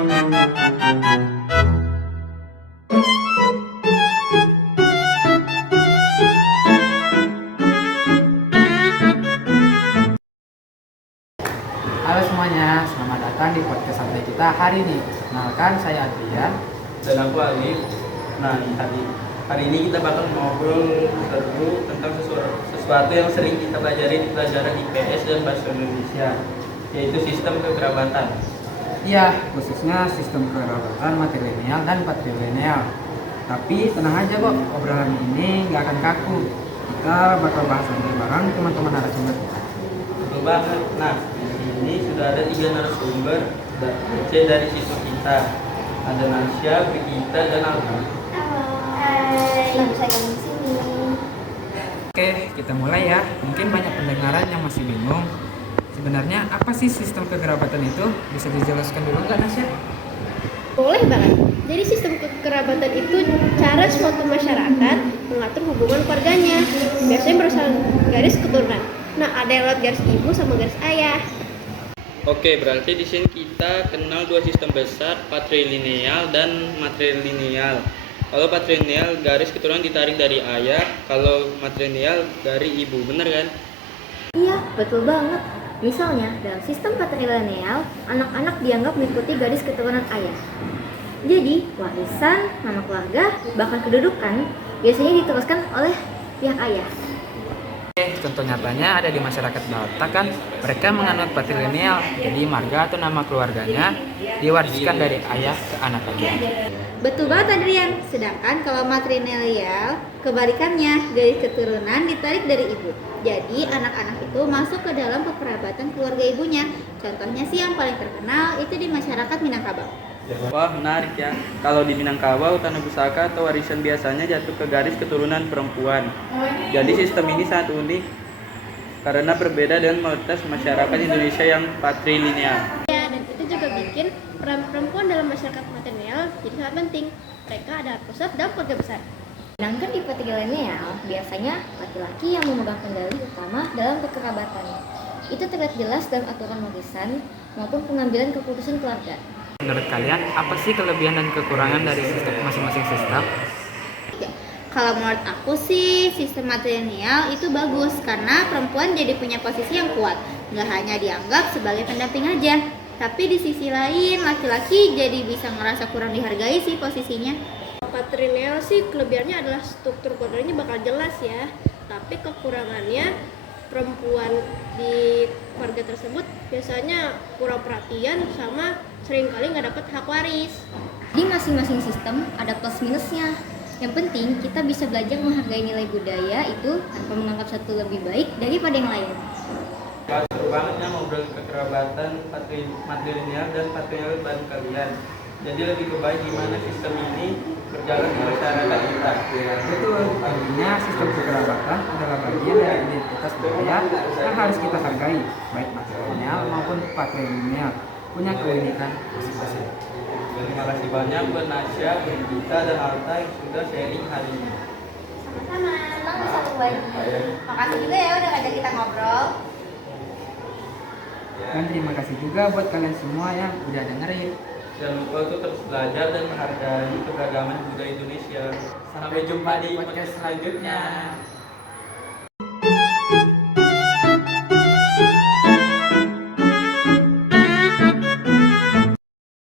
Halo semuanya, selamat datang di podcast santai kita hari ini. Perkenalkan, saya Adrian. Dan aku Alif. Nah, hari ini kita bakal ngobrol seru tentang sesuatu yang sering kita pelajari di pelajaran IPS dan Bahasa Indonesia, yaitu sistem kekerabatan. Iya, khususnya sistem kekerabatan matrilineal dan patrilineal. Tapi tenang aja kok, obrolan ini nggak akan kaku. Kita bakal bahas santai bareng teman-teman narasumber kita. Betul banget. Nah, di sini sudah ada 3 narasumber dari siswa kita. Ada Nasya, Brigita, dan Alfa. Senang saya di sini. Oke, kita mulai ya. Mungkin banyak pendengaran yang masih bingung. Sebenarnya apa sih sistem kekerabatan itu? Bisa dijelaskan dulu nggak, Nasya? Boleh banget. Jadi sistem kekerabatan itu cara suatu masyarakat mengatur hubungan keluarganya. Biasanya berdasarkan garis keturunan. Nah, ada yang lewat garis ibu sama garis ayah. Oke, berarti di sini kita kenal 2 sistem besar, patrilineal dan matrilineal. Kalau patrilineal garis keturunan ditarik dari ayah, kalau matrilineal dari ibu, benar kan? Iya, betul banget. Misalnya, dalam sistem patrilineal, anak-anak dianggap mengikuti garis keturunan ayah. Jadi, warisan, nama keluarga, bahkan kedudukan biasanya diteruskan oleh pihak ayah. Contoh nyatanya ada di masyarakat Batak kan, mereka menganut patrilineal, jadi marga atau nama keluarganya diwariskan dari ayah ke anak-anaknya. Betul banget Adrian. Sedangkan kalau matrilineal kebalikannya, garis keturunan ditarik dari ibu. Jadi anak-anak itu masuk ke dalam kekerabatan keluarga ibunya. Contohnya sih yang paling terkenal itu di masyarakat Minangkabau. Wah, menarik ya. Kalau di Minangkabau, tanah pusaka atau warisan biasanya jatuh ke garis keturunan perempuan. Jadi sistem ini sangat unik karena berbeda dengan mayoritas masyarakat Indonesia yang patrilineal. Ya, dan itu juga bikin peran perempuan dalam masyarakat matrilineal jadi sangat penting. Mereka adalah pusat dalam keluarga besar. Sedangkan di patrilineal, biasanya laki-laki yang memegang kendali utama dalam kekerabatan. Itu terlihat jelas dalam aturan warisan maupun pengambilan keputusan keluarga. Menurut kalian, apa sih kelebihan dan kekurangan dari sistem masing-masing sistem? Kalau menurut aku sih sistem matrilineal itu bagus karena perempuan jadi punya posisi yang kuat. Nggak hanya dianggap sebagai pendamping aja, tapi di sisi lain laki-laki jadi bisa ngerasa kurang dihargai sih posisinya. Patrilineal sih kelebihannya adalah struktur keluarganya bakal jelas ya, tapi kekurangannya perempuan di keluarga tersebut biasanya kurang perhatian sama seringkali nggak dapat hak waris. Di masing-masing sistem ada plus minusnya. Yang penting kita bisa belajar menghargai nilai budaya itu tanpa menganggap satu lebih baik daripada yang lain. Wah, seru banget ya ngobrol kekerabatan matrilineal dan patrilineal bareng kalian. Jadi lebih ke baik gimana sistem ini berjalan di masyarakat kita. Betul, artinya sistem kekerabatan adalah bagian dari identitas budaya yang harus kita hargai, baik matrilineal maupun patrilineal, punya keunikan masing-masing. Terima kasih banyak buat Nasya, Brigita, dan Alta yang sudah sharing hari ini. Sama-sama, senang bisa berbagi. Makasih juga ya udah ngajak kita ngobrol. Dan terima kasih juga buat kalian semua yang udah dengerin. Jangan lupa untuk terus belajar dan menghargai keberagaman budaya Indonesia. Sampai jumpa di podcast selanjutnya.